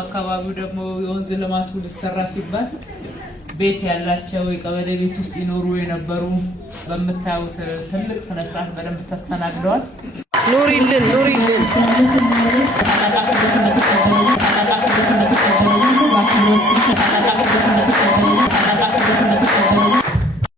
አካባቢው ደግሞ የወንዝ ልማቱ ሊሰራ ሲባል ቤት ያላቸው የቀበሌ ቤት ውስጥ ይኖሩ የነበሩ በመታወት ትልቅ ስነ ስርዓት በደንብ ተስተናግደዋል። ኑሪልን